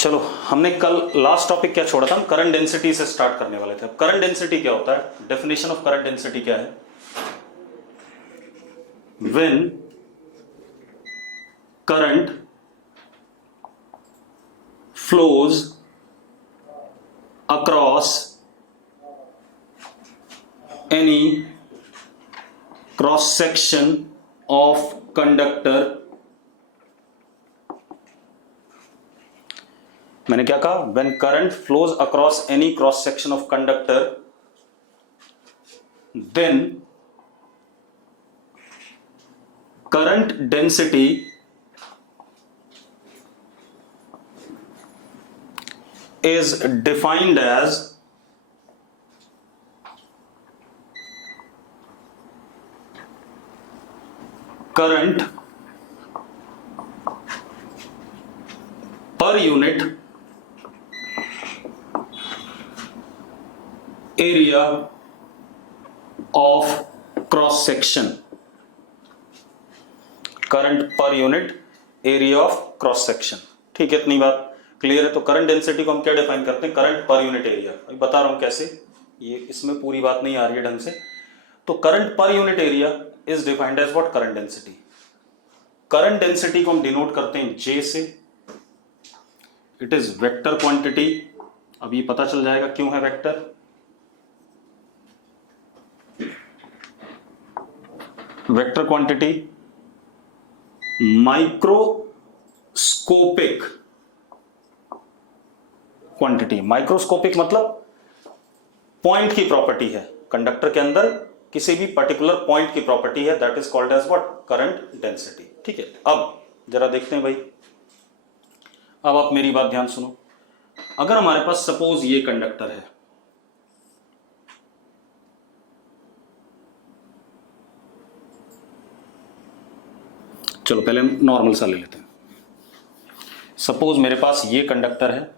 चलो, हमने कल लास्ट टॉपिक क्या छोड़ा था? हम करंट डेंसिटी से स्टार्ट करने वाले थे। अब करंट डेंसिटी क्या होता है? डेफिनेशन ऑफ करंट डेंसिटी क्या है? When current flows across any cross section of conductor, मैंने क्या कहा? When current flows across any cross section of conductor, then current density is defined as current per unit area of cross section, current पर unit area of cross section. ठीक है, इतनी बात clear है? तो करंट डेंसिटी को हम क्या डिफाइन करते हैं? करंट पर यूनिट एरिया। अभी बता रहा हूं कैसे, ये इसमें पूरी बात नहीं आ रही है ढंग से। तो करंट पर unit area is defined as what? Current density. Current density को हम डिनोट करते हैं J से। It is vector quantity. अब ये पता चल जाएगा क्यों है vector. Vector quantity microscopic quantity. Microscopic मतलब पॉइंट की प्रॉपर्टी है, कंडक्टर के अंदर किसी भी पर्टिकुलर पॉइंट की प्रॉपर्टी है, that is called as what? Current density. ठीक है, अब जरा देखते हैं भाई। अब आप मेरी बात ध्यान सुनो। अगर हमारे पास सपोज ये कंडक्टर है, चलो पहले हम नॉर्मल सा ले लेते हैं। सपोज मेरे पास ये कंडक्टर है,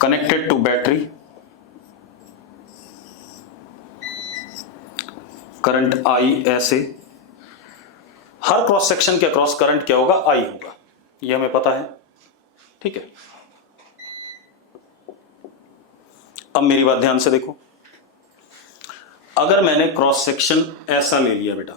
connected to battery, current I ऐसे। हर क्रॉस सेक्शन के अक्रॉस करंट क्या होगा? I होगा, ये हमें पता है। ठीक है, अब मेरी बात ध्यान से देखो। अगर मैंने क्रॉस सेक्शन ऐसा ले लिया बेटा,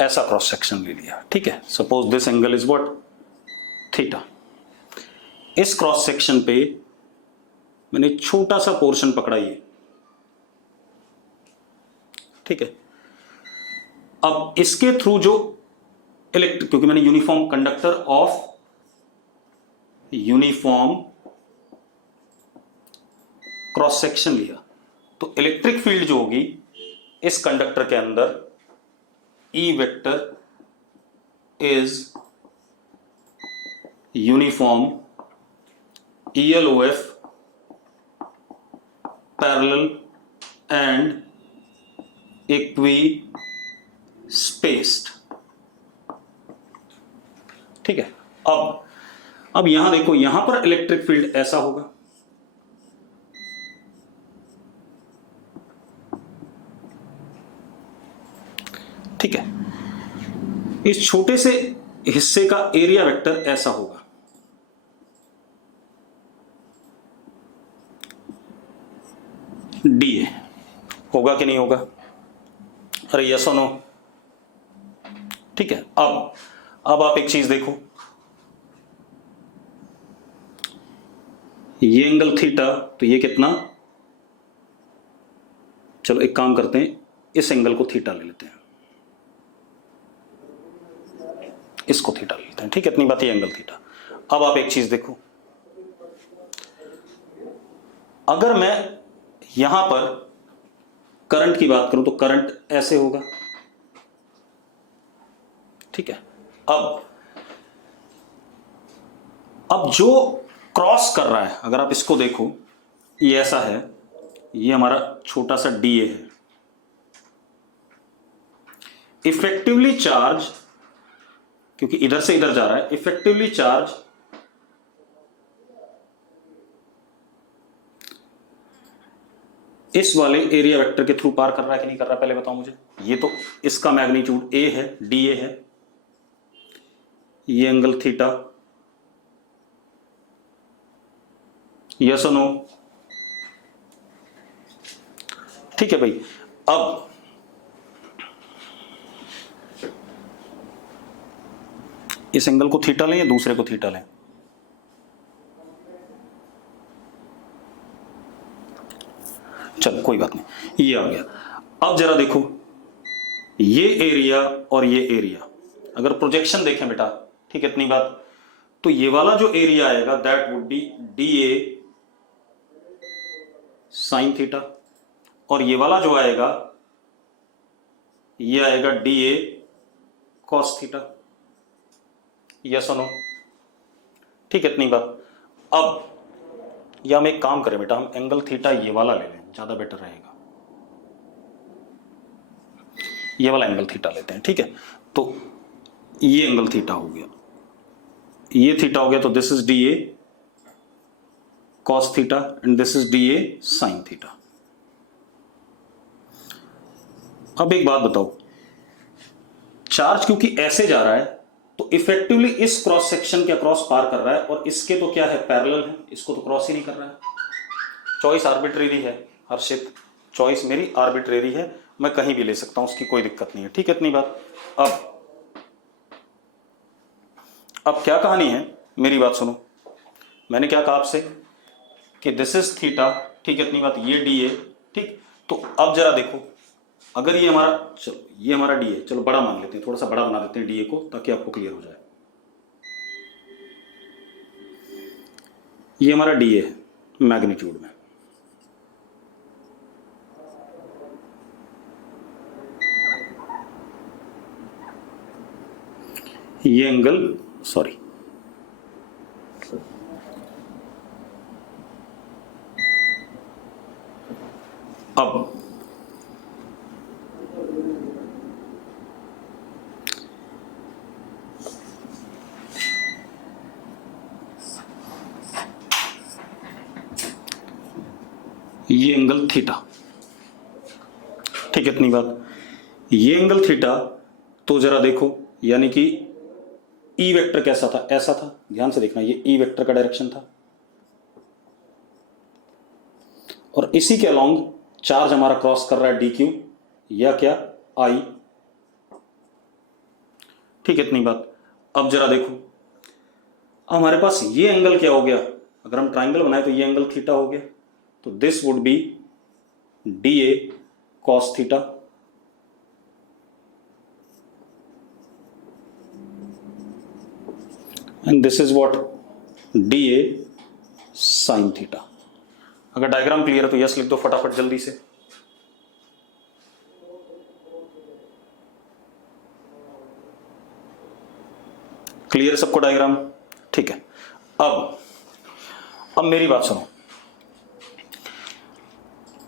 ऐसा क्रॉस सेक्शन ले लिया, ठीक है। Suppose this angle is what? Theta. इस क्रॉस सेक्शन पे मैंने छोटा सा पोर्शन पकड़ा, ये ठीक है। अब इसके थ्रू जो इलेक्ट्रिक, क्योंकि मैंने uniform conductor of uniform cross section लिया, तो इलेक्ट्रिक फील्ड जो होगी इस कंडक्टर के अंदर, E vector is uniform ELOF parallel and equi spaced. ठीक है, अब यहां देखो, यहां पर इलेक्ट्रिक फील्ड ऐसा होगा, ठीक है। इस छोटे से हिस्से का एरिया वेक्टर ऐसा होगा, DA। होगा कि नहीं होगा? अरे यस और नो? ठीक है। अब आप एक चीज देखो, ये एंगल थीटा, तो ये कितना? चलो एक काम करते हैं, इस एंगल को थीटा ले लेते हैं, इसको थीटा ले लेते हैं, ठीक है। इतनी बात, ये एंगल थीटा। अब आप एक चीज देखो, अगर मैं यहां पर करंट की बात करूं तो करंट ऐसे होगा, ठीक है। अब जो क्रॉस कर रहा है, अगर आप इसको देखो, ये ऐसा है, ये हमारा छोटा सा डीए है। इफेक्टिवली चार्ज, क्योंकि इधर से इधर जा रहा है, इफेक्टिवली चार्ज इस वाले एरिया वेक्टर के थ्रू पार कर रहा है कि नहीं कर रहा है, पहले बताओ मुझे। ये तो इसका मैग्नीट्यूड ए है, डीए है, ये एंगल थीटा, यस और नो? ठीक है भाई। अब इस एंगल को थीटा लें या दूसरे को थीटा लें? चलो कोई बात नहीं, ये आ गया। अब जरा देखो, ये एरिया और ये एरिया, अगर प्रोजेक्शन देखें बेटा, ठीक है, इतनी बात, तो ये वाला जो एरिया आएगा that would be D A sine theta, और ये वाला जो आएगा ये आएगा D A cos theta, yes और नो? ठीक है, इतनी बात। अब या हम एक काम करें बेटा, हम एंगल थीटा ये वाला ले लें, ज्यादा बेटर रहेगा। ये वाला एंगल थीटा लेते हैं, ठीक है। तो ये एंगल थीटा हो गया, ये थीटा हो गया, तो this is D A cos theta and this is D A sine theta. अब एक बात बताओ, चार्ज क्योंकि ऐसे जा रहा है तो इफेक्टिवली इस क्रॉस सेक्शन के अक्रॉस पार कर रहा है, और इसके तो क्या है, पैरेलल है, इसको तो क्रॉस ही नहीं कर रहा है। चॉइस आर्बिट्रेरी है हर्षित, चॉइस मेरी आर्बिट्रेरी है, मैं कहीं भी ले सकता हूं, उसकी कोई दिक्कत नहीं है, ठीक है, इतनी बात। अब क्या कहानी है, मेरी बात सुनो। मैंने क्या कहा आपसे कि दिस इज थीटा, ठीक है, इतनी बात, ये डी ए, ठीक। तो अब जरा देखो, अगर ये हमारा, चलो ये हमारा डी ए, चलो बड़ा मान लेते हैं, थोड़ा सा बड़ा बना देते हैं डी ए को, ताकि आपको क्लियर हो जाए। ये हमारा डी ए है मैग्नीट्यूड में, ये एंगल, सॉरी, अब ये एंगल थीटा, ठीक है, इतनी बात। ये एंगल थीटा, तो जरा देखो, यानी कि ई वेक्टर कैसा था, ऐसा था, ध्यान से देखना, ये ई वेक्टर का डायरेक्शन था, और इसी के अलोंग चार्ज हमारा क्रॉस कर रहा है डी क्यू, या क्या, आई, ठीक है, इतनी बात। अब जरा देखो, हमारे पास ये एंगल क्या हो गया, अगर हम ट्राइंगल बनाए तो ये एंगल थीटा हो गया, तो this would be D A cos theta, and this is what, D A sine theta. अगर डायग्राम क्लियर है तो यस लिख दो फटाफट जल्दी से। क्लियर सबको डायग्राम, ठीक है। अब मेरी बात सुनो,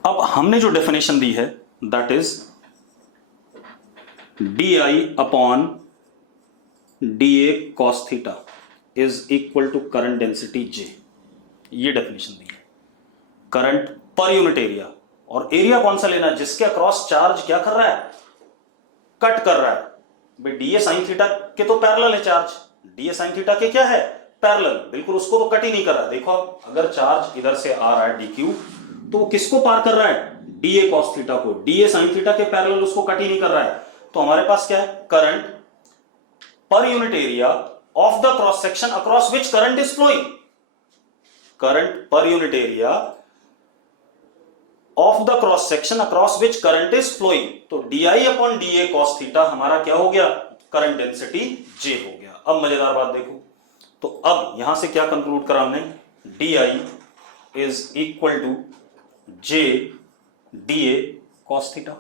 अब हमने जो डेफिनेशन दी है that is D I upon D A cos theta is equal to current density J, ये डेफिनेशन दी है, करंट पर यूनिट एरिया। और एरिया कौन सा लेना है, जिसके अक्रॉस चार्ज क्या कर रहा है, कट कर रहा है। भाई डी ए साइन थीटा के तो पैरेलल है charge, D A sine theta के क्या है, पैरेलल, बिल्कुल उसको तो कट ही नहीं कर रहा है। देखो अगर चार्ज इधर से आ रहा है डी क्यू, तो वो किसको पार कर रहा है, डी ए कॉस थीटा को, डी ए साइन थीटा के पैरेलल उसको कट ही नहीं कर रहा है। तो हमारे पास क्या है, करंट पर unit area of the cross section across which current is flowing, current पर unit area of the cross section across which current is flowing. तो D I upon D A cos theta हमारा क्या हो गया, current density जे हो गया। अब मजेदार बात देखो, तो अब यहां से क्या कंक्लूड करा हमने, D I is equal to J D A cos theta,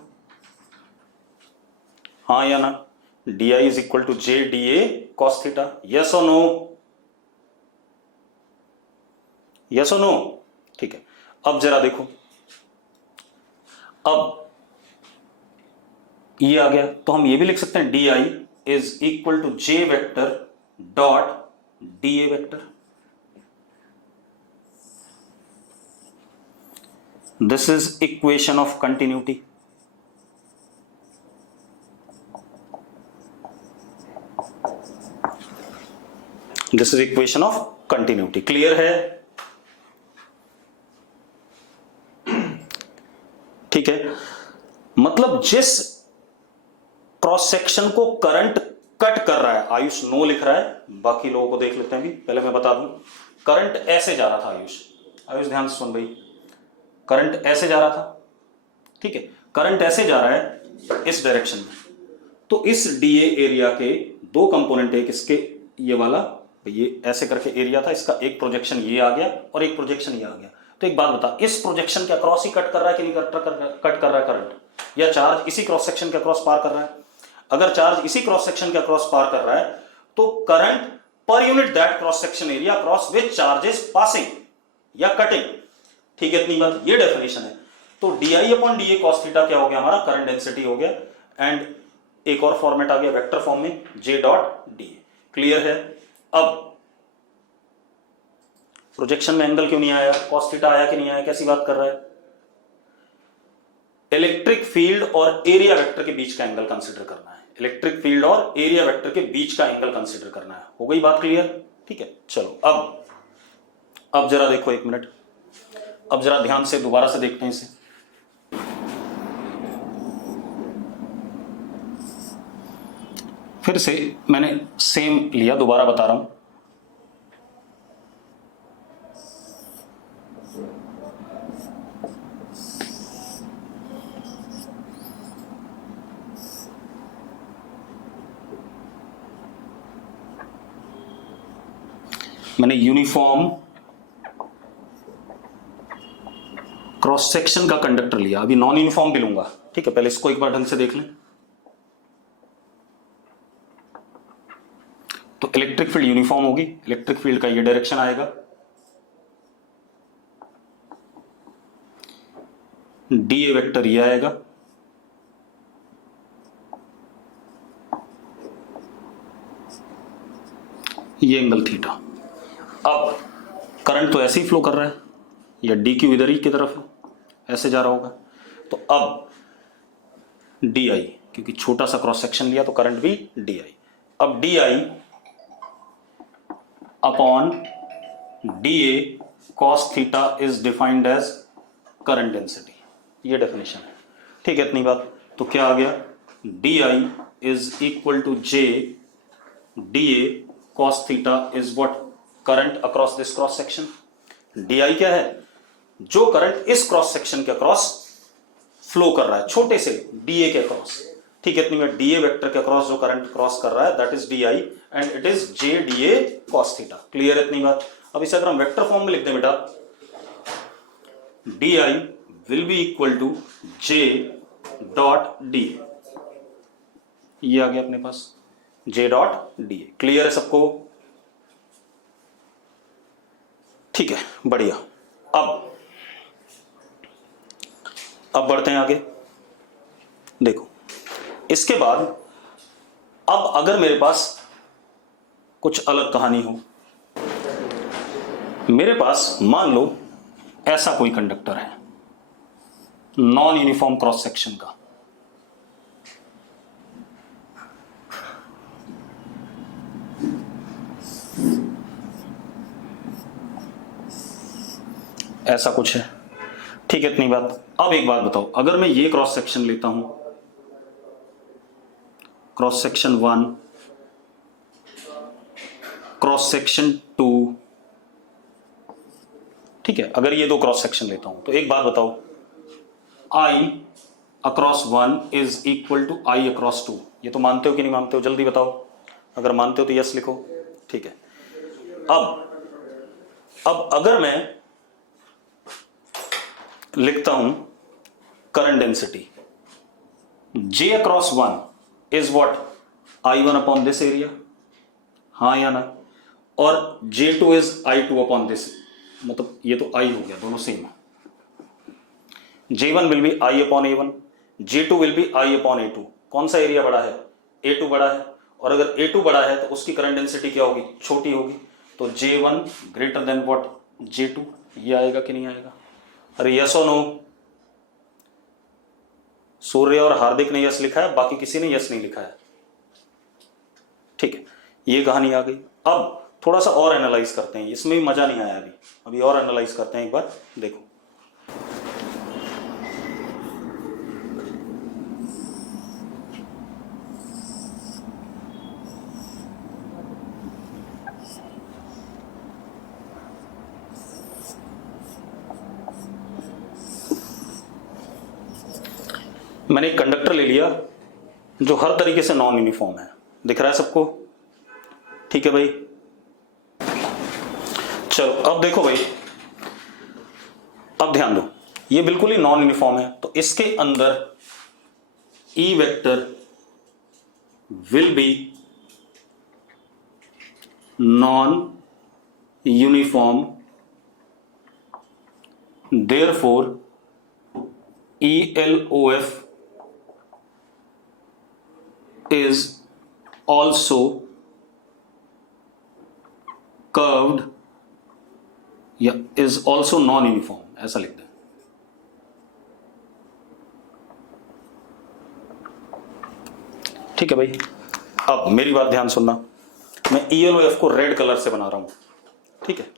हाँ या ना, D I is equal to J D A cos theta, yes और नो, यस और नो, ठीक है। अब जरा देखो, अब ये आ गया तो हम ये भी लिख सकते हैं D I is equal to J vector dot D A vector. This is equation of continuity. This is equation of continuity. Clear है? ठीक है, मतलब जिस क्रॉस सेक्शन को करंट कट कर रहा है, आयुष नो लिख रहा है, बाकी लोगों को देख लेते हैं भी, पहले मैं बता दूं, करंट ऐसे जा रहा था आयुष, आयुष ध्यान से सुन भाई, करंट ऐसे जा रहा था, ठीक है, करंट ऐसे जा रहा है इस डायरेक्शन में, तो इस डीए एरिया के दो कंपोनेंट, एक इसके ये वाला, ये ऐसे करके एरिया था, इसका एक प्रोजेक्शन ये आ गया और एक प्रोजेक्शन ये आ गया। तो एक बात बता, इस प्रोजेक्शन के अक्रॉस ही कट कर रहा है कि नहीं कट कर रहा है करंट, या चार्ज इसी क्रॉस सेक्शन के अक्रॉस पार कर रहा है? अगर चार्ज इसी क्रॉस सेक्शन के अक्रॉस पार कर रहा है तो current per unit that cross section area across which charge is passing या कटिंग। ठीक है, इतनी बात, ये डेफिनेशन है। तो DI upon DA cos theta क्या हो गया हमारा? करंट डेंसिटी हो गया। एंड एक और फॉर्मेट आ गया वेक्टर फॉर्म में, जे डॉट डी। क्लियर है? अब प्रोजेक्शन में एंगल क्यों नहीं आया? कॉस थीटा आया कि नहीं आया? कैसी बात कर रहा है? इलेक्ट्रिक फील्ड और एरिया वेक्टर के बीच का एंगल कंसीडर करना है। इलेक्ट्रिक फील्ड और एरिया वेक्टर के बीच का एंगल कंसीडर करना है। हो गई बात क्लियर? ठीक है, चलो अब जरा देखो, एक मिनट, अब जरा ध्यान से दोबारा से देखते हैं इसे। फिर से मैंने सेम लिया, दोबारा बता रहा हूं। मैंने यूनिफॉर्म क्रॉस सेक्शन का कंडक्टर लिया, अभी नॉन यूनिफॉर्म भी लूंगा। ठीक है, पहले इसको एक बार ढंग से देख लें। तो इलेक्ट्रिक फील्ड यूनिफॉर्म होगी, इलेक्ट्रिक फील्ड का ये डायरेक्शन आएगा, डीए वेक्टर ये आएगा, ये एंगल थीटा। अब करंट तो ऐसे ही फ्लो कर रहा है, या डी क्यू इधर ही की तरफ है, ऐसे जा रहा होगा। तो अब डी आई, क्योंकि छोटा सा क्रॉस सेक्शन लिया तो करंट भी डी आई। अब D I upon D A cos theta is defined as current density, ये डेफिनेशन है। ठीक है, इतनी बात। तो क्या आ गया? D I is equal to J D A cos theta is what? Current across this cross section. D I क्या है? जो करंट इस क्रॉस सेक्शन के अक्रॉस फ्लो कर रहा है, छोटे से डीए के अक्रॉस। ठीक है, इतनी बात। डीए वेक्टर के अक्रॉस जो करंट क्रॉस कर रहा है that is D I and it is J D A cos theta. Clear है? इतनी बात। अब इसे अगर हम वेक्टर फॉर्म में लिख दें बेटा, D I will be equal to J dot D, ये आ गया अपने पास, J dot D A. Clear है सबको? ठीक है, बढ़िया। अब बढ़ते हैं आगे। देखो, इसके बाद अब अगर मेरे पास कुछ अलग कहानी हो, मेरे पास मान लो ऐसा कोई कंडक्टर है नॉन यूनिफॉर्म क्रॉस सेक्शन का, ऐसा कुछ है। ठीक है, इतनी बात। अब एक बात बताओ, अगर मैं ये क्रॉस सेक्शन लेता हूं, क्रॉस सेक्शन 1, क्रॉस सेक्शन 2, ठीक है, अगर ये दो क्रॉस सेक्शन लेता हूं तो एक बात बताओ, I across 1 is equal to I across 2। ये तो मानते हो कि नहीं मानते हो? जल्दी बताओ। अगर मानते हो तो यस लिखो। ठीक है, अब अगर मैं लिखता हूं current density J across 1 is what? I1 upon this area, हाँ या ना? और J2 is I2 upon this, मतलब ये तो I हो गया, दोनों सेम है। J1 will be I upon A1, J2 will be I upon A2। कौन सा एरिया बड़ा है? A2 बड़ा है, और अगर A2 बड़ा है तो उसकी करंट डेंसिटी क्या होगी? छोटी होगी। तो J1 greater than what? J2। ये आएगा कि नहीं आएगा? अरे यस और नो? सूर्य और हार्दिक ने यस लिखा है, बाकी किसी ने यस नहीं लिखा है। ठीक है, ये कहानी आ गई। अब थोड़ा सा और एनालाइज करते हैं, इसमें भी मजा नहीं आया अभी और एनालाइज करते हैं एक बार। देखो, मैंने एक कंडक्टर ले लिया जो हर तरीके से नॉन यूनिफॉर्म है। दिख रहा है सबको? ठीक है भाई, चलो अब देखो भाई, अब ध्यान दो, ये बिल्कुल ही नॉन यूनिफॉर्म है, तो इसके अंदर E vector will be non uniform, therefore ELOF is also curved या is also non uniform, ऐसा लिख दें। ठीक है भाई, अब मेरी बात ध्यान सुनना, मैं ELOF को रेड कलर से बना रहा हूं। ठीक है,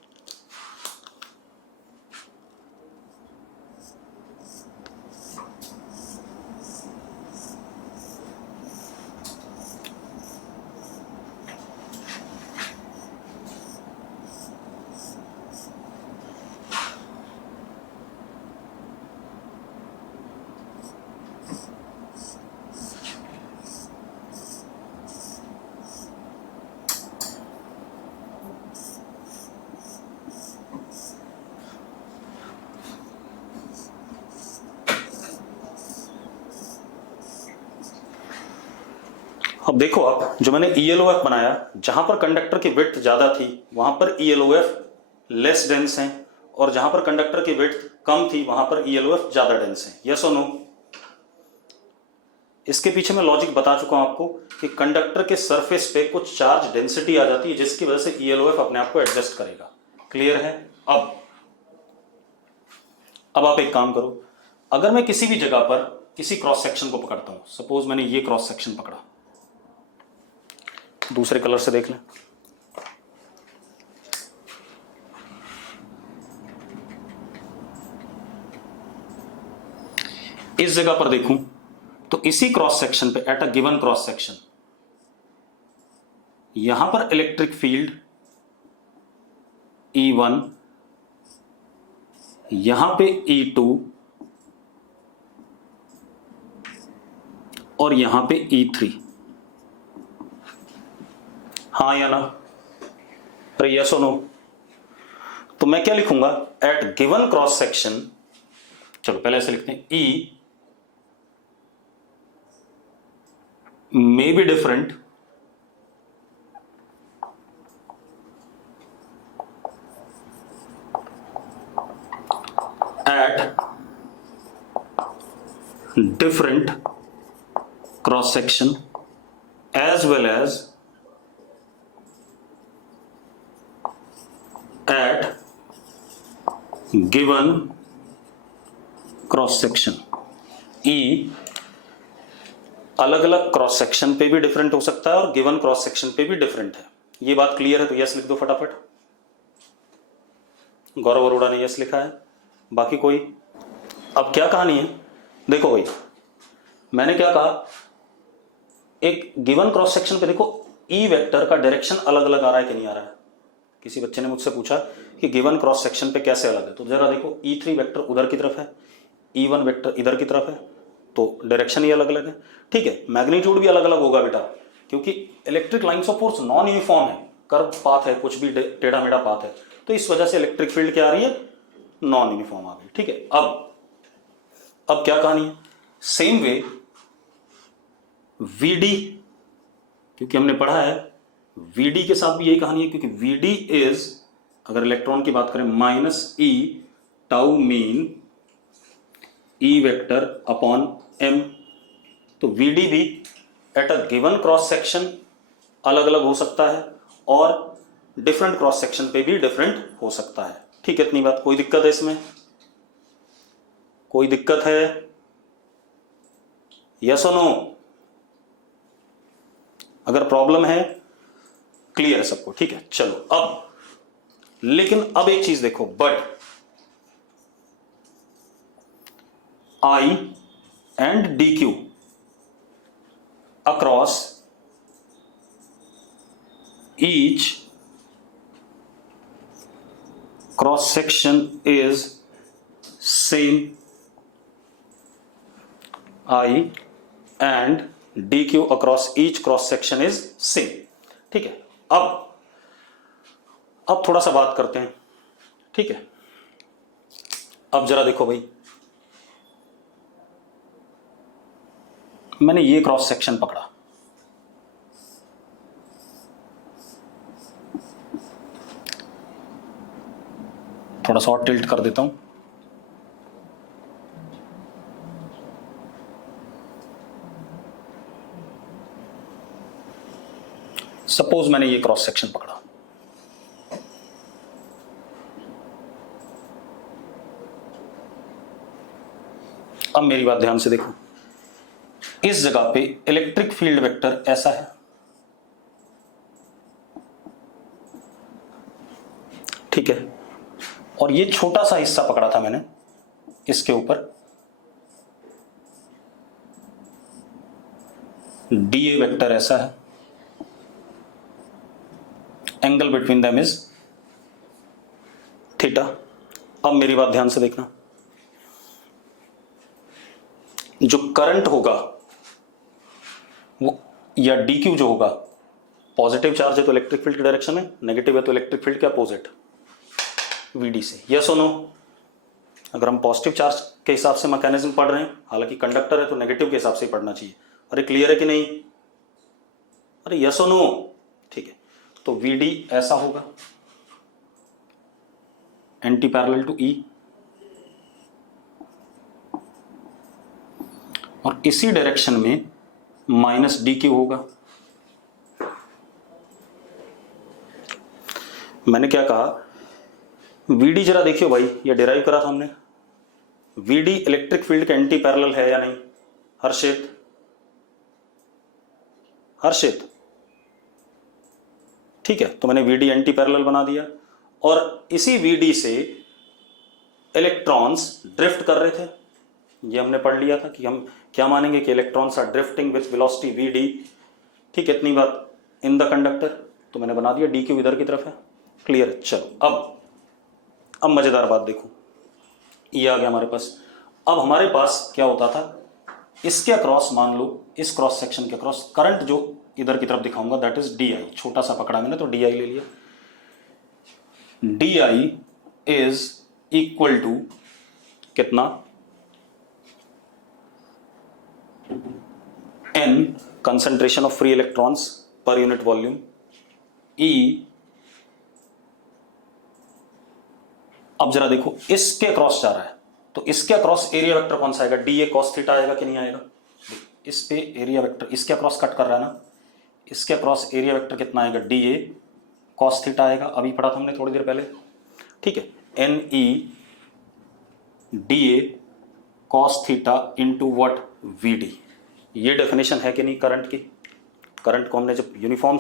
अब देखो, आप जो मैंने ELOF बनाया, जहां पर कंडक्टर की विड्थ ज्यादा थी वहां पर ELOF लेस डेंस है, और जहां पर कंडक्टर की विड्थ कम थी वहां पर ELOF ज्यादा डेंस है। यस और नो? इसके पीछे मैं लॉजिक बता चुका हूं आपको कि कंडक्टर के सरफेस पे कुछ चार्ज डेंसिटी आ जाती है जिसकी वजह से ELOF अपने आप को एडजस्ट करेगा। क्लियर है? अब आप एक काम करो, अगर मैं किसी भी जगह पर किसी क्रॉस सेक्शन को पकड़ता हूं, सपोज मैंने ये क्रॉस सेक्शन पकड़ा, दूसरे कलर से देख लें, इस जगह पर देखूं तो इसी क्रॉस सेक्शन पे, eight a given cross section, यहां पर इलेक्ट्रिक फील्ड E1, यहां पे E2 और यहां पे E3। हाँ या ना? अरे यस और नो? तो मैं क्या लिखूंगा? एट गिवन क्रॉस सेक्शन, चलो पहले ऐसे लिखते हैं, E may be different at different cross section as well as at given cross section. E अलग अलग क्रॉस सेक्शन पे भी डिफरेंट हो सकता है और गिवन क्रॉस सेक्शन पे भी डिफरेंट है। ये बात क्लियर है? तो यस लिख दो फटाफट। गौरव अरोड़ा ने यस लिखा है, बाकी कोई? अब क्या कहानी है, देखो भाई, मैंने क्या कहा, एक गिवन क्रॉस सेक्शन पे देखो E वेक्टर का डायरेक्शन अलग अलग आ रहा है कि नहीं आ रहा है। किसी बच्चे ने मुझसे पूछा कि गिवन क्रॉस सेक्शन पे कैसे अलग है, तो जरा देखो, E3 वेक्टर उधर की तरफ है, E1 वेक्टर इधर की तरफ है, तो डायरेक्शन ही अलग अलग है। ठीक है, मैग्नीट्यूड भी अलग अलग होगा बेटा, क्योंकि electric lines of force non uniform है, कर्व पाथ है, कुछ भी टेढ़ा मेढ़ा पाथ है, तो इस वजह से इलेक्ट्रिक फील्ड क्या आ रही है? नॉन यूनिफॉर्म आ गई। ठीक है, अब क्या कहानी है, सेम वे VD, क्योंकि हमने पढ़ा है VD के साथ भी यही कहानी है, क्योंकि VD इज, अगर इलेक्ट्रॉन की बात करें, -E टाउ मीन ई वेक्टर अपॉन एम। तो वीडी भी at a given cross section अलग अलग हो सकता है और डिफरेंट क्रॉस सेक्शन पे भी डिफरेंट हो सकता है। ठीक है, इतनी बात। कोई दिक्कत है इसमें? कोई दिक्कत है? यस और नो? अगर प्रॉब्लम है, क्लियर है सबको? ठीक है, चलो अब, लेकिन अब एक चीज देखो, but I and D Q across each cross section is same. I and D Q across each cross section is same. ठीक है, अब थोड़ा सा बात करते हैं। ठीक है, अब जरा देखो भाई, मैंने ये क्रॉस सेक्शन पकड़ा, थोड़ा सा और टिल्ट कर देता हूं। सपोज मैंने ये क्रॉस सेक्शन पकड़ा, अब मेरी बात ध्यान से देखो, इस जगह पे इलेक्ट्रिक फील्ड वेक्टर ऐसा है, ठीक है, और ये छोटा सा हिस्सा पकड़ा था मैंने इसके ऊपर, डीए वेक्टर ऐसा है, angle between them is theta. अब मेरी बात ध्यान से देखना, जो करंट होगा वो, या डी क्यू जो होगा, पॉजिटिव चार्ज है तो इलेक्ट्रिक फील्ड की डायरेक्शन में, नेगेटिव है तो इलेक्ट्रिक फील्ड के अपोजिट, वीडी से। यस और नो? अगर हम पॉजिटिव चार्ज के हिसाब से मैकेनिज्म पढ़ रहे हैं, हालांकि कंडक्टर है तो नेगेटिव के हिसाब से ही पढ़ना चाहिए। अरे क्लियर है कि नहीं? अरे यस और नो? ठीक है, तो वीडी ऐसा होगा, एंटी पैरेलल टू ई, और इसी डायरेक्शन में माइनस डी क्यू होगा। मैंने क्या कहा, वीडी जरा देखियो भाई, ये डिराइव करा था हमने, वीडी इलेक्ट्रिक फील्ड के एंटी पैरेलल है या नहीं? हर्षित, हर्षित, ठीक है, तो मैंने वीडी एंटी पैरेलल बना दिया, और इसी वीडी से इलेक्ट्रॉन्स ड्रिफ्ट कर रहे थे। ये हमने पढ़ लिया था कि हम क्या मानेंगे कि electrons are drifting with velocity VD. ठीक है, इतनी बात इन द कंडक्टर, तो मैंने बना दिया डी क्यू इधर की तरफ है। क्लियर है? चलो अब मजेदार बात देखो, ये आ गया हमारे पास। अब हमारे पास क्या होता था, इसके अक्रॉस मान लो, इस क्रॉस सेक्शन के अक्रॉस करंट जो इधर की तरफ दिखाऊंगा दैट इज डी आई। छोटा सा पकड़ा मैंने तो डी आई ले लिया। D I is equal to कितना, n concentration of free electrons पर यूनिट वॉल्यूम, E। अब जरा देखो, इसके क्रॉस जा रहा है तो इसके क्रॉस एरिया वेक्टर कौन सा आएगा? डी ए कॉस थीटा आएगा कि नहीं आएगा? इस पे एरिया वेक्टर इसके क्रॉस कट कर रहा है ना, इसके क्रॉस एरिया वेक्टर कितना आएगा? डी ए कॉस थीटा आएगा। अभी पढ़ा था हमने थोड़ी देर पहले। ठीक है, n e d A cos theta into what? V D. ये डेफिनेशन है कि नहीं करंट की? करंट को हमने जब यूनिफॉर्म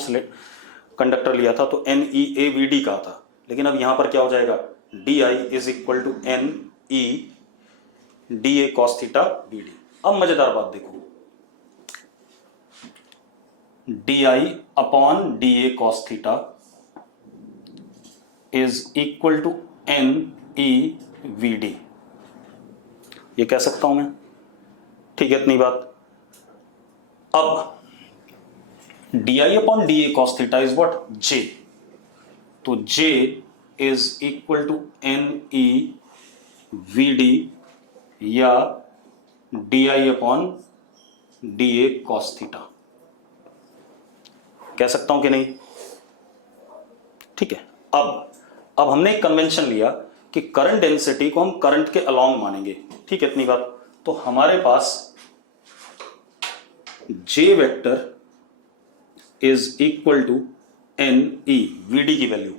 कंडक्टर लिया था तो n e a v d कहा था, लेकिन अब यहां पर क्या हो जाएगा? D I is equal to N e d A cos theta v d. अब मजेदार बात देखो, d I upon D A cos theta is equal to N E V D. ये कह सकता हूं मैं, ठीक है, इतनी बात। अब D I upon D A cos theta is what? J. तो J is equal to N E V D या D I upon D A cos theta. कह सकता हूं कि नहीं? ठीक है, अब हमने एक कन्वेंशन लिया कि करंट डेंसिटी को हम करंट के अलोंग मानेंगे। ठीक है, इतनी बात। तो हमारे पास J vector is equal to N E, VD की वैल्यू,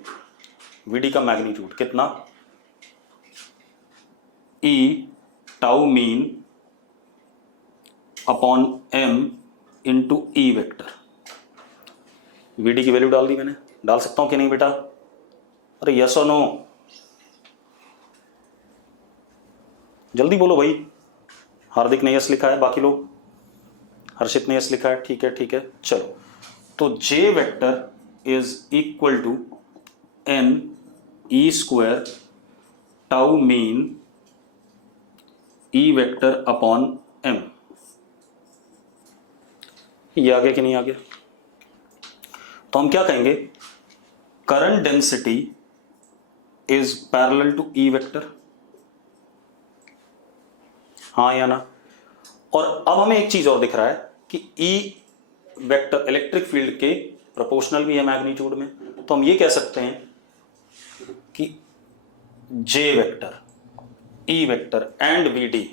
वीडी का मैग्नीट्यूड कितना, E tau mean upon M into ई वेक्टर। वीडी की वैल्यू डाल दी मैंने, डाल सकता हूं कि नहीं बेटा? अरे यस और नो, जल्दी बोलो भाई। हार्दिक ने यस लिखा है, बाकी लोग, हर्षित ने यस लिखा है, ठीक है ठीक है। चलो, तो J vector is equal to N E square tau mean E vector upon M. ये आ गया कि नहीं आ गया? तो हम क्या कहेंगे, current density is parallel to e vector, हाँ या ना? और अब हमें एक चीज और दिख रहा है कि ई वेक्टर इलेक्ट्रिक फील्ड के प्रोपोर्शनल भी है मैग्नीट्यूड में, तो हम ये कह सकते हैं कि J vector, E vector and V D,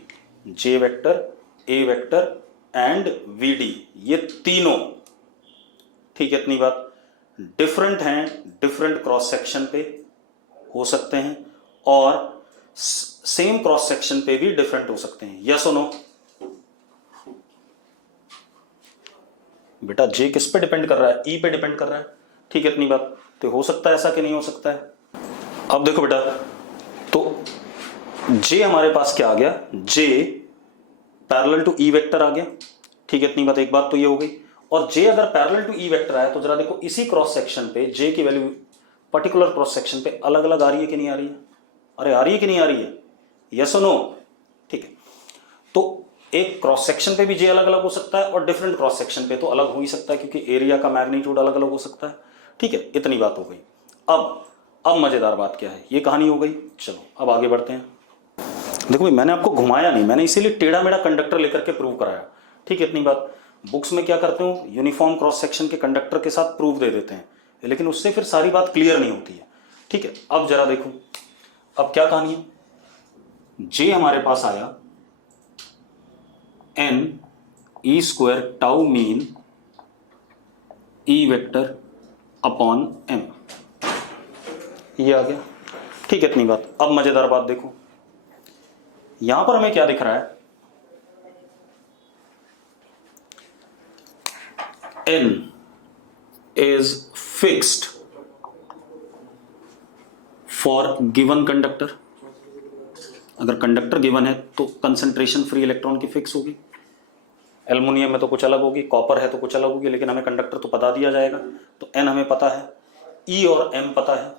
J vector, A vector and V D, ये तीनों, ठीक है इतनी बात, डिफरेंट हैं, डिफरेंट क्रॉस सेक्शन पे हो सकते हैं और सेम क्रॉस सेक्शन पे भी डिफरेंट हो सकते हैं। यस और नो? बेटा जे किस पे डिपेंड कर रहा है? ई पे डिपेंड कर रहा है, ठीक है इतनी बात। तो हो सकता है ऐसा कि नहीं हो सकता है? अब देखो बेटा, तो जे हमारे पास क्या आ गया, जे पैरेलल टू ई वेक्टर आ गया, ठीक है इतनी बात। एक बात तो ये हो गई। और जे अगर पैरेलल टू ई वेक्टर आया तो जरा देखो इसी क्रॉस सेक्शन पे जे की वैल्यू पर्टिकुलर क्रॉस सेक्शन पे अलग अलग आ रही है कि नहीं आ रही है? अरे आ रही है कि नहीं आ रही है? यस और नो? ठीक है, तो एक क्रॉस सेक्शन पे भी जे अलग अलग हो सकता है और डिफरेंट क्रॉस सेक्शन पे तो अलग हो ही सकता है, क्योंकि एरिया का मैग्नीट्यूड अलग अलग हो सकता है, ठीक है। इतनी बात हो गई। अब मजेदार बात क्या है, ये कहानी हो गई। चलो अब आगे बढ़ते हैं। देखो भाई, मैंने आपको घुमाया नहीं, मैंने इसीलिए टेढ़ा मेढ़ा कंडक्टर लेकर के प्रूव कराया, ठीक है इतनी बात। बुक्स में क्या करते हो, यूनिफॉर्म क्रॉस सेक्शन के कंडक्टर के साथ प्रूफ दे देते हैं, लेकिन उससे फिर सारी बात क्लियर नहीं होती है, ठीक है। अब जरा देखो, अब क्या कहानी है। जे हमारे पास आया एन ई स्क्वायर टाउ मीन ई वेक्टर अपॉन एम, ये आ गया, ठीक है इतनी बात। अब मजेदार बात देखो, यहां पर हमें क्या दिख रहा है, n is fixed for given conductor। अगर कंडक्टर गिवन है तो कंसंट्रेशन फ्री इलेक्ट्रॉन की फिक्स होगी। एल्युमिनियम में तो कुछ अलग होगी, कॉपर है तो कुछ अलग होगी, लेकिन हमें कंडक्टर तो बता दिया जाएगा। तो n हमें पता है, E और m पता है,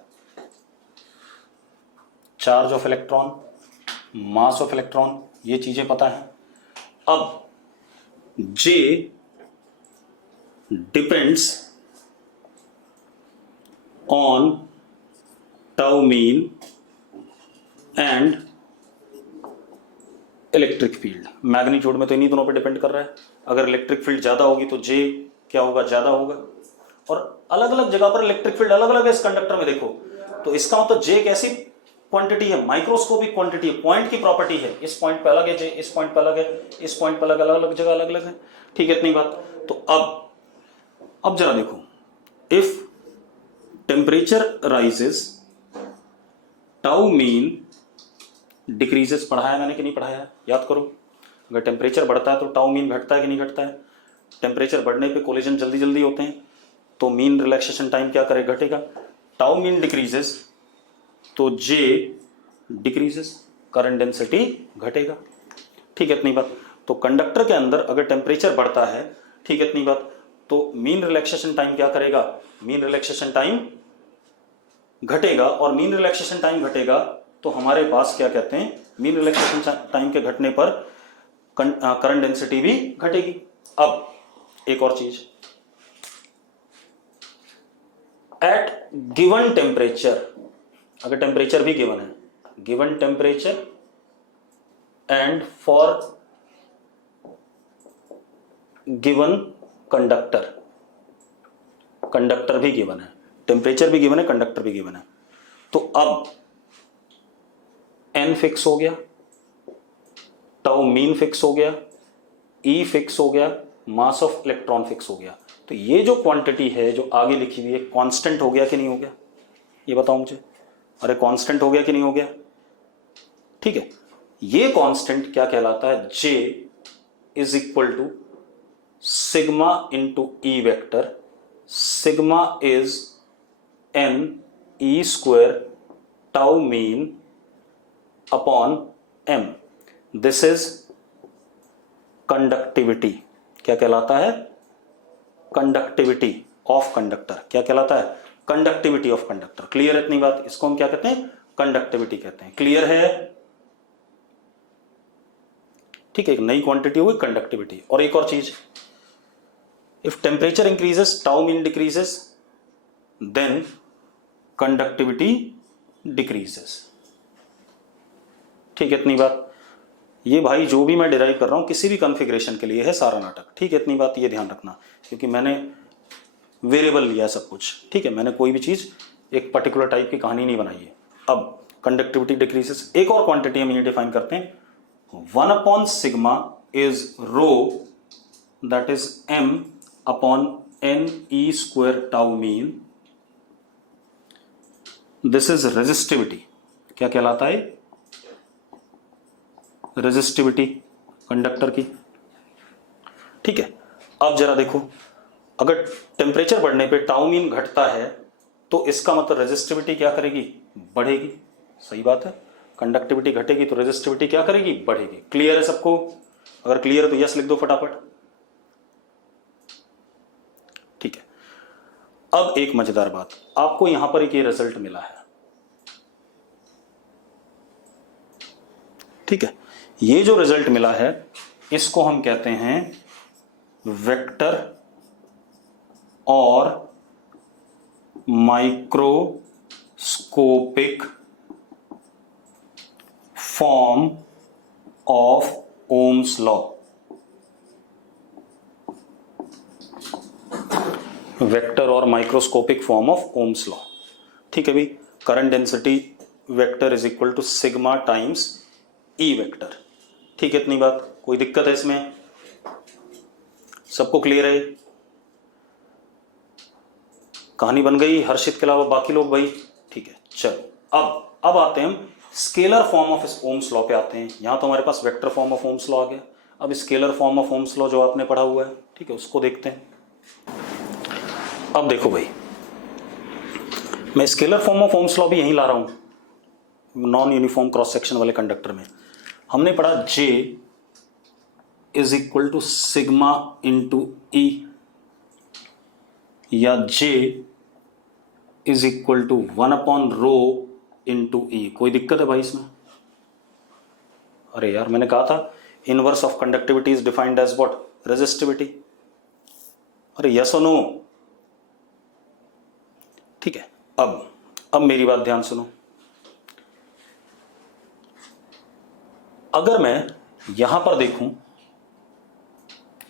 charge of electron, mass of electron, ये चीजें पता है। अब J depends on tau mean and electric field. Magnitude में तो इन्हीं दोनों पे डिपेंड कर रहा है। अगर इलेक्ट्रिक फील्ड ज्यादा होगी तो जे क्या होगा, ज्यादा होगा। और अलग अलग जगह पर इलेक्ट्रिक फील्ड अलग अलग है इस कंडक्टर में, देखो तो इसका मतलब जे एक ऐसी क्वांटिटी है, माइक्रोस्कोपिक क्वांटिटी है, पॉइंट की प्रॉपर्टी है। इस पॉइंट पे अलग है जे, इस पॉइंट पे अलग है, इस पॉइंट पे अलग, अलग अलग जगह अलग अलग है, ठीक है इतनी बात। तो अब जरा देखो, if temperature rises tau mean decreases, पढ़ाया मैंने कि नहीं पढ़ाया, याद करो। अगर टेम्परेचर बढ़ता है तो टाउ मीन घटता है कि नहीं घटता है? टेम्परेचर बढ़ने पे कोलिजन जल्दी जल्दी होते हैं, तो मीन रिलैक्सेशन टाइम क्या करे, घटेगा। टाउ मीन डिक्रीजेस तो जे डिक्रीजेस, करंट डेंसिटी घटेगा, ठीक है इतनी बात। तो कंडक्टर के अंदर अगर टेम्परेचर बढ़ता है, ठीक है इतनी बात, तो मीन रिलैक्सेशन टाइम क्या करेगा, मीन रिलैक्सेशन टाइम घटेगा। और मीन रिलैक्सेशन टाइम घटेगा तो हमारे पास क्या कहते हैं, मीन रिलैक्सेशन टाइम के घटने पर करंट डेंसिटी भी घटेगी। अब एक और चीज, एट गिवन टेम्परेचर, अगर टेम्परेचर भी गिवन है, given temperature and for given conductor, conductor भी गिवन है, टेम्परेचर भी गिवन है, कंडक्टर भी गिवन है। तो अब n फिक्स हो गया, टाउ मीन फिक्स हो गया, ई फिक्स हो गया, मास ऑफ इलेक्ट्रॉन फिक्स हो गया। तो ये जो क्वांटिटी है जो आगे लिखी हुई है कांस्टेंट हो गया कि नहीं हो गया, ये बताओ मुझे। अरे कांस्टेंट हो गया कि नहीं हो गया? ठीक है, ये कांस्टेंट क्या कहलाता है? J is equal to sigma into E vector, sigma is n e square tau mean upon m। This is conductivity. क्या कहलाता है? Conductivity of conductor. क्या कहलाता है? Conductivity of conductor. क्लियर है इतनी बात? इसको हम क्या कहते हैं? कंडक्टिविटी कहते हैं। क्लियर है? ठीक है, एक नई क्वांटिटी हुई कंडक्टिविटी। और एक और चीज, if temperature increases tau mean decreases then conductivity decreases. ठीक है इतनी बात? ये भाई जो भी मैं डिराइव कर रहा हूं किसी भी कॉन्फ़िगरेशन के लिए है सारा नाटक। ठीक है इतनी बात, ये ध्यान रखना, क्योंकि मैंने वेरिएबल लिया सब कुछ। ठीक है, मैंने कोई भी चीज एक पर्टिकुलर टाइप की कहानी नहीं बनाई है। अब कंडक्टिविटी डिक्रीजेस, एक और क्वांटिटी हम ये डिफाइन करते हैं, 1 upon sigma is rho, that is m upon n e square tau mean. This is resistivity. क्या कहलाता है? रेजिस्टिविटी कंडक्टर की। ठीक है, अब जरा देखो, अगर टेम्परेचर बढ़ने पे टाउ मीन घटता है तो इसका मतलब रेजिस्टिविटी क्या करेगी? बढ़ेगी। सही बात है, कंडक्टिविटी घटेगी तो रेजिस्टिविटी क्या करेगी? बढ़ेगी। क्लियर है सबको? अगर क्लियर है तो यस लिख दो फटाफट। ठीक है, अब एक मजेदार बात, आपको यहां पर एक ये रिजल्ट मिला है। ठीक है, ये जो रिजल्ट मिला है इसको हम कहते हैं वेक्टर और microscopic form of Ohm's law. Vector और microscopic form of Ohm's law. ठीक है भाई, current density vector is equal to sigma times E vector. ठीक है इतनी बात? कोई दिक्कत है इसमें? सबको क्लियर है? कहानी बन गई हर्षित के अलावा बाकी लोग भाई? ठीक है, चलो अब आते हैं हम scalar form of Ohm's law पे आते हैं। यहां तो हमारे पास vector form of Ohm's law आ गया, अब scalar form of Ohm's law जो आपने पढ़ा हुआ है, ठीक है, उसको देखते हैं। अब देखो भाई, मैं scalar form of Ohm's law भी यहीं ला रहा हूं, नॉन यूनिफॉर्म क्रॉस सेक्शन वाले कंडक्टर में। हमने पढ़ा J is equal to sigma into E, या J is equal to 1 upon rho into E. कोई दिक्कत है भाई इसमें? अरे यार, मैंने कहा था inverse of conductivity is defined as what? Resistivity. अरे यस और नो? ठीक है, अब मेरी बात ध्यान सुनो। अगर मैं यहां पर देखूं,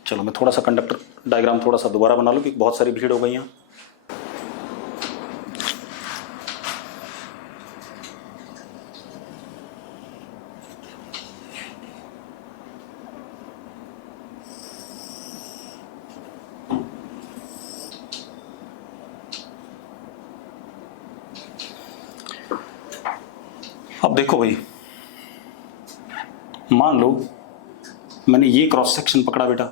चलो मैं थोड़ा सा कंडक्टर डायग्राम थोड़ा सा दोबारा बना लूं क्योंकि बहुत सारी भीड़ हो गई यहां। अब देखो भाई, मान लो मैंने ये क्रॉस सेक्शन पकड़ा बेटा,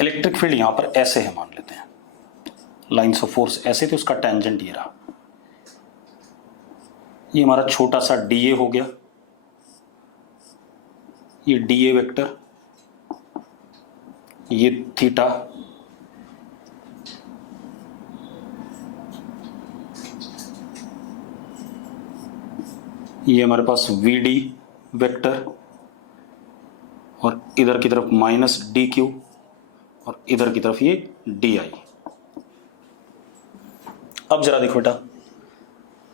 इलेक्ट्रिक फील्ड यहां पर ऐसे है, मान लेते हैं लाइंस ऑफ फोर्स ऐसे थे, उसका टेंजेंट ये रहा, ये हमारा छोटा सा डीए हो गया, ये डीए वेक्टर, ये थीटा, ये हमारे पास वी डी वेक्टर, और इधर की तरफ माइनस डी क्यू, और इधर की तरफ ये डी आई। अब जरा देखो बेटा,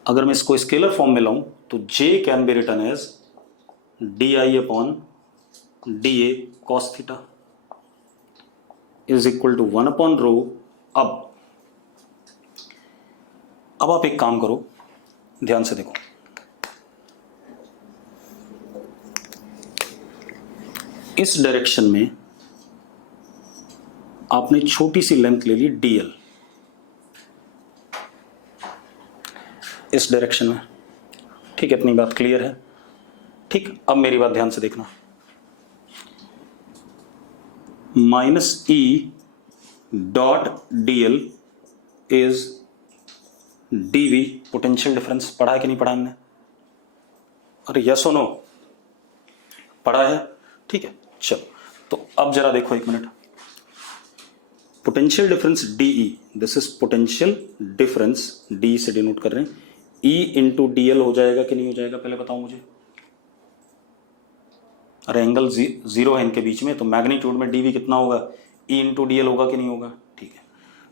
अगर मैं इसको स्केलर फॉर्म में लाऊं तो J can be written as d I upon D A cos theta is equal to 1 upon rho. अब आप एक काम करो, ध्यान से देखो, इस डायरेक्शन में आपने छोटी सी लेंथ ले ली dl, इस डायरेक्शन में, ठीक है, इतनी बात क्लियर है। ठीक, अब मेरी बात ध्यान से देखना, minus E dot dl is dv, potential difference. पढ़ा है कि नहीं पढ़ा हमने? अरे यस और नो, पढ़ा है? ठीक है, चलो तो अब जरा देखो एक minute, potential difference dE, this is potential difference, D से डिनोट कर रहे हैं, E इंटू डी हो जाएगा कि नहीं हो जाएगा, पहले बताओ मुझे। अरे एंगल जीरो है इनके बीच में, तो मैग्नीट्यूड में dV कितना होगा, E इंटू डी होगा कि नहीं होगा? ठीक है,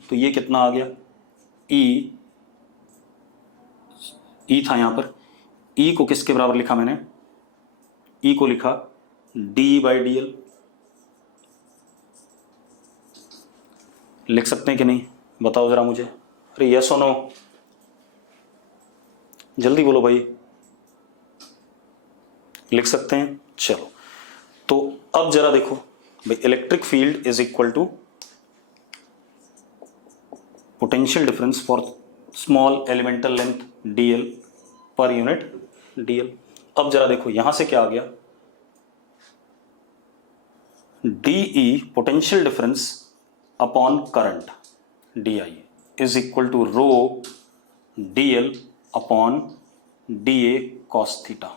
तो ये कितना आ गया, E था यहां पर, E को किसके बराबर लिखा मैंने, E को लिखा dE/dl, लिख सकते हैं कि नहीं, बताओ जरा मुझे। अरे यस और नो, जल्दी बोलो भाई, लिख सकते हैं? चलो तो अब जरा देखो भाई, electric field is equal to potential difference for small elemental length dl per unit dl। अब जरा देखो यहां से क्या आ गया, dE potential difference upon current di is equal to rho dl upon da cos theta.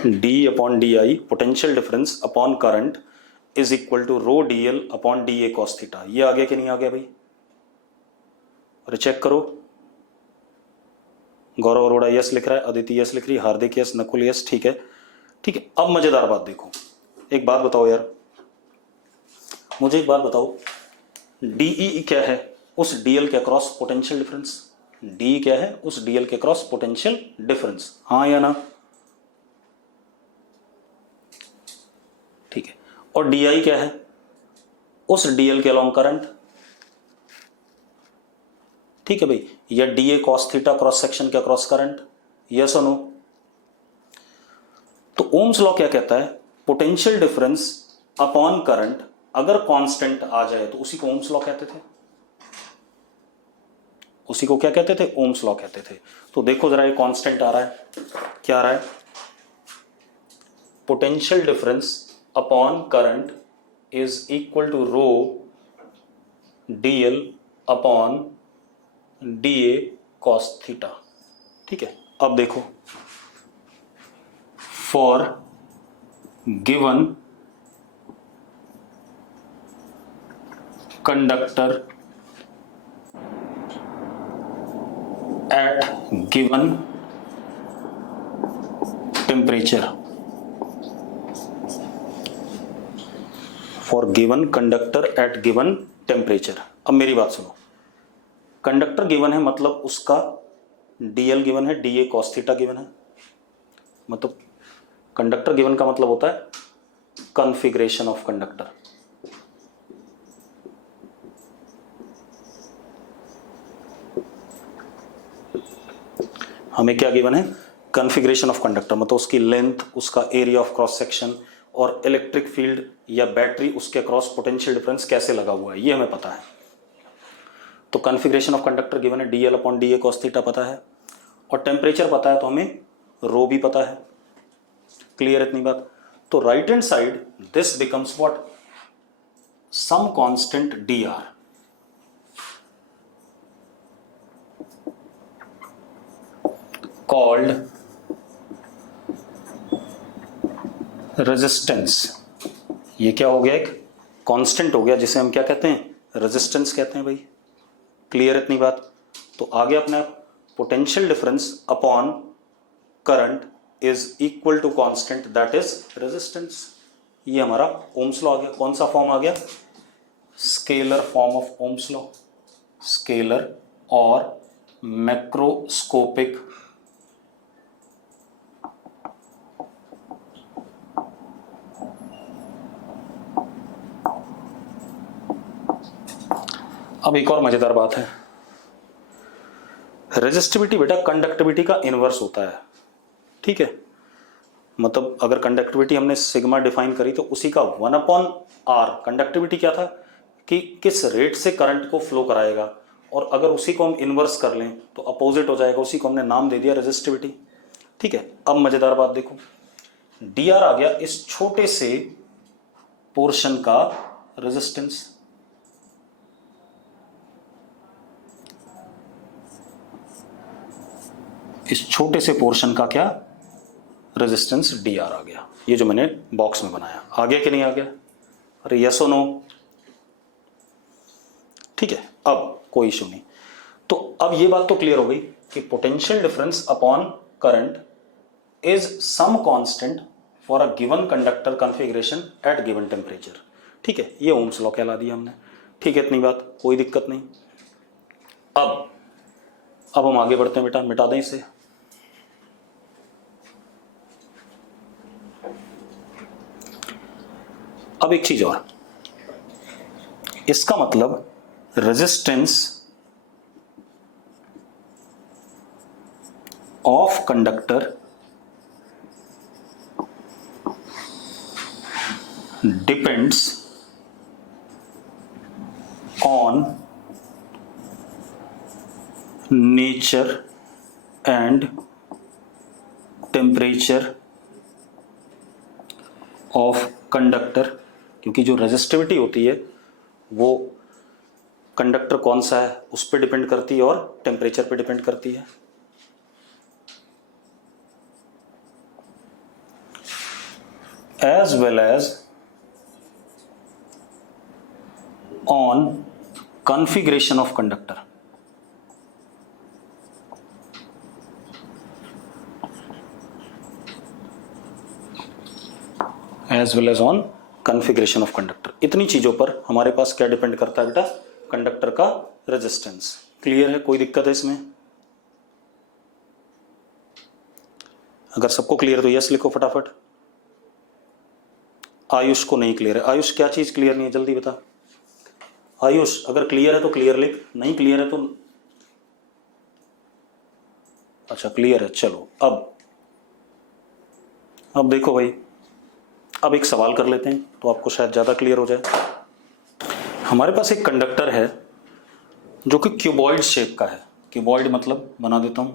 d upon di potential difference upon current is equal to rho dl upon da cos theta. ये आ गया कि नहीं आ गया भाई? अरे check करो, गौरव Arora yes लिख रहा है, अदिति यस लिख रही है, हार्दिक यस, नकुल यस, ठीक है। ठीक है, अब मजेदार बात देखो, एक बात बताओ यार, मुझे एक बात बताओ, dE क्या है, उस dl के अक्रॉस पोटेंशियल डिफरेंस, dE क्या है, उस dl के अक्रॉस पोटेंशियल डिफरेंस, हाँ या ना? ठीक है, और di क्या है, उस dl के अलोंग करंट, ठीक है भाई, या da cos theta cross section के अक्रॉस करंट, यस और नो? तो ओम्स लॉ क्या कहता है, पोटेंशियल डिफरेंस अपॉन करंट अगर कांस्टेंट आ जाए तो उसी को ओम्स लॉ कहते थे, उसी को क्या कहते थे, ओम्स लॉ कहते थे। तो देखो जरा ये कांस्टेंट आ रहा है, क्या आ रहा है, potential difference upon current is equal to rho dl upon da cos theta. ठीक है, अब देखो, for given conductor at given temperature, for given conductor at given temperature. अब मेरी बात सुनो, कंडक्टर गिवन है मतलब उसका dl गिवन है, da cos थीटा गिवन है, मतलब कंडक्टर गिवन का मतलब होता है कॉन्फ़िगरेशन ऑफ कंडक्टर। हमें क्या गिवन है, कॉन्फ़िगरेशन ऑफ कंडक्टर, मतलब उसकी लेंथ, उसका एरिया ऑफ क्रॉस सेक्शन और इलेक्ट्रिक फील्ड या बैटरी उसके अक्रॉस पोटेंशियल डिफरेंस कैसे लगा हुआ है, ये हमें पता है। तो कॉन्फ़िगरेशन ऑफ कंडक्टर गिवन है, dl upon da cos theta पता है, और टेम्परेचर पता है, तो हमें रो भी पता है। क्लियर इतनी बात? तो right hand side this becomes what, some constant dr, called resistance. ये क्या हो गया, एक कांस्टेंट हो गया जिसे हम क्या कहते हैं, रेजिस्टेंस कहते हैं भाई। क्लियर इतनी बात? तो आगे अपने potential difference upon current is equal to constant that is resistance. ये हमारा ओम्स लॉ आ गया। कौन सा फॉर्म आ गया, scalar form of Ohm's law, scalar और मैक्रोस्कोपिक अब एक और मजेदार बात है, रेजिस्टिविटी बेटा कंडक्टिविटी का इनवर्स होता है, ठीक है। मतलब अगर कंडक्टिविटी हमने सिग्मा डिफाइन करी तो उसी का 1/r, कंडक्टिविटी क्या था कि किस रेट से करंट को फ्लो कराएगा, और अगर उसी को हम इनवर्स कर लें तो अपोजिट हो जाएगा, उसी को हमने नाम दे दिया रेजिस्टिविटी, ठीक है। अब मजेदार बात देखो, dr आ गया इस छोटे से पोर्शन का रेजिस्टेंस, इस छोटे से पोर्शन का क्या रेजिस्टेंस dr आ गया, ये जो मैंने बॉक्स में बनाया। आ गया कि नहीं आ गया? अरे यस और नो? ठीक है, अब कोई इशू नहीं। तो अब ये बात तो क्लियर हो गई कि potential difference upon current is some constant for a given conductor configuration at given temperature, ठीक है। ये ओम्स लॉ कहला दिया हमने, ठीक है, इतनी बात, कोई दिक्कत नहीं। अब हम आगे बढ़ते हैं बेटा, मिटा दें इसे। अब एक चीज और, इसका मतलब resistance of conductor depends on nature and temperature of conductor, क्योंकि जो रेजिस्टिविटी होती है वो कंडक्टर कौन सा है उस पर डिपेंड करती है और टेम्परेचर पे डिपेंड करती है। As well as on configuration of conductor, as well as on configuration of conductor. इतनी चीजों पर हमारे पास क्या डिपेंड करता है बेटा? कंडक्टर का रेजिस्टेंस। क्लियर है? कोई दिक्कत है इसमें? अगर सबको क्लियर तो यस लिखो फटाफट। आयुष को नहीं क्लियर है। आयुष क्या चीज क्लियर नहीं है, जल्दी बता। आयुष अगर क्लियर है तो क्लियर लिख, नहीं क्लियर है तो अच्छा क्लियर है। चलो अब देखो भाई, अब एक सवाल कर लेते हैं तो आपको शायद ज्यादा क्लियर हो जाए। हमारे पास एक कंडक्टर है जो कि क्यूबॉइड शेप का है। क्यूबॉइड मतलब बना देता हूं,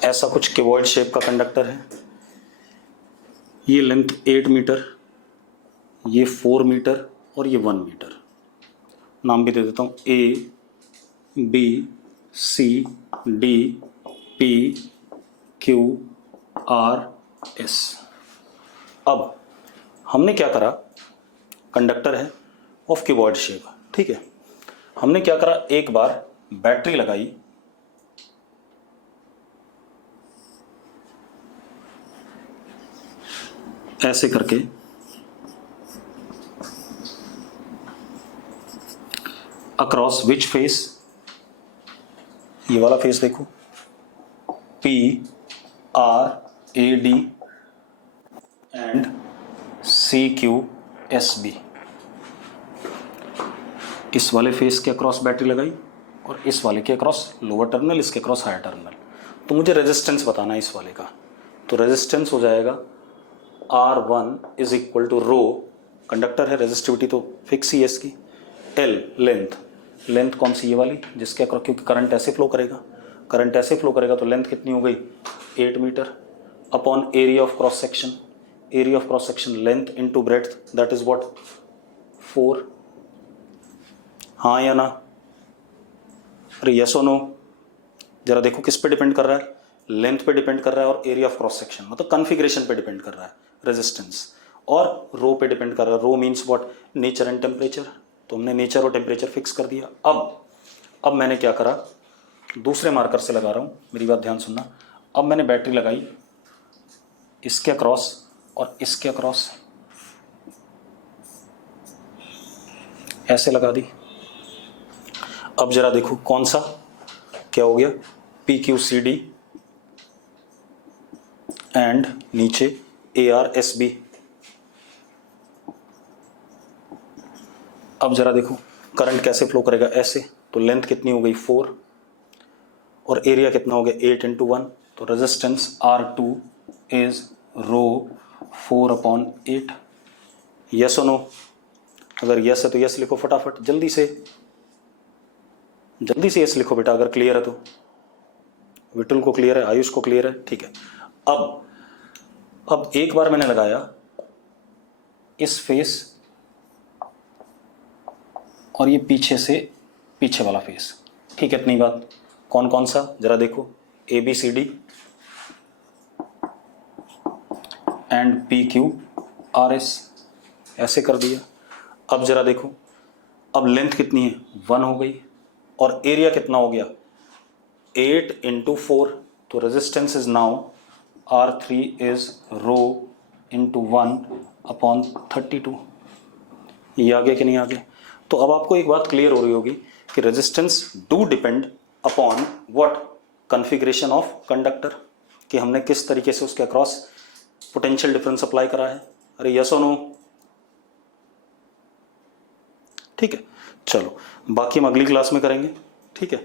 ऐसा कुछ क्यूबॉइड शेप का कंडक्टर है। ये लेंथ 8 मीटर, ये 4 मीटर और ये 1 मीटर। नाम भी दे देता हूँ, a b c d p q r s. अब हमने क्या करा, कंडक्टर है ऑफ क्यूबॉइड शेप, ठीक है। हमने क्या करा, एक बार बैटरी लगाई, ऐसे करके अक्रॉस विच फेस, ये वाला फेस देखो, p r a d and c q s b. इस वाले फेस के अक्रॉस बैटरी लगाई और इस वाले के अक्रॉस लोअर टर्मिनल, इसके अक्रॉस हायर टर्मिनल। तो मुझे रेजिस्टेंस बताना है इस वाले का, तो रेजिस्टेंस हो जाएगा R1 is equal to rho, conductor है, रेजिस्टिविटी तो फिक्स ही है इसकी, L लेंथ कौन सी, ये वाली जिसके अक्रॉस, क्योंकि करंट ऐसे फ्लो करेगा, करंट ऐसे फ्लो करेगा तो लेंथ कितनी हो गई 8 metre, upon area of cross section, area of cross section length into breadth, that is what 4। हाँ या ना? अरे यस और नो? जरा देखो किस पे डिपेंड कर रहा है, लेंथ पे डिपेंड कर रहा है और एरिया ऑफ क्रॉस सेक्शन मतलब कॉन्फ़िगरेशन पे डिपेंड कर रहा है, रेजिस्टेंस, और रो पे डिपेंड कर रहा है। Rho means what, nature and temperature. तो हमने नेचर और टेम्परेचर फिक्स कर दिया। अब मैंने क्या करा, दूसरे मार्कर से लगा रहा हूँ, मेरी बात ध्यान सुनना। अब मैंने बैटरी लगाई इसके अक्रॉस और इसके अक्रॉस, ऐसे लगा दी। अब जरा देखो कौन सा क्या हो गया, PQCD एंड नीचे ARSB। अब जरा देखो करंट कैसे फ्लो करेगा, ऐसे। तो लेंथ कितनी हो गई 4 और एरिया कितना हो गया 8 × 1। तो resistance R2 is rho 4/8। Yes और नो? अगर यस है तो यस लिखो फटाफट, जल्दी से यस लिखो बेटा अगर क्लियर है तो। विटुल को क्लियर है, आयुष को क्लियर है, ठीक है। अब एक बार मैंने लगाया इस फेस और ये पीछे से पीछे वाला फेस, ठीक है। इतनी बात। कौन कौन सा जरा देखो, ABCD एंड PQRS, ऐसे कर दिया। अब जरा देखो, अब लेंथ कितनी है 1 हो गई और एरिया कितना हो गया 8 × 4। तो resistance is now R3 is rho × 1/32। ये आगे कि नहीं आगे? तो अब आपको एक बात क्लियर हो रही होगी कि resistance do depend upon what, configuration of conductor, कि हमने किस तरीके से उसके अक्रॉस पोटेंशियल डिफरेंस अप्लाई करा है। अरे यस और नो? ठीक है, चलो बाकी हम अगली क्लास में करेंगे, ठीक है।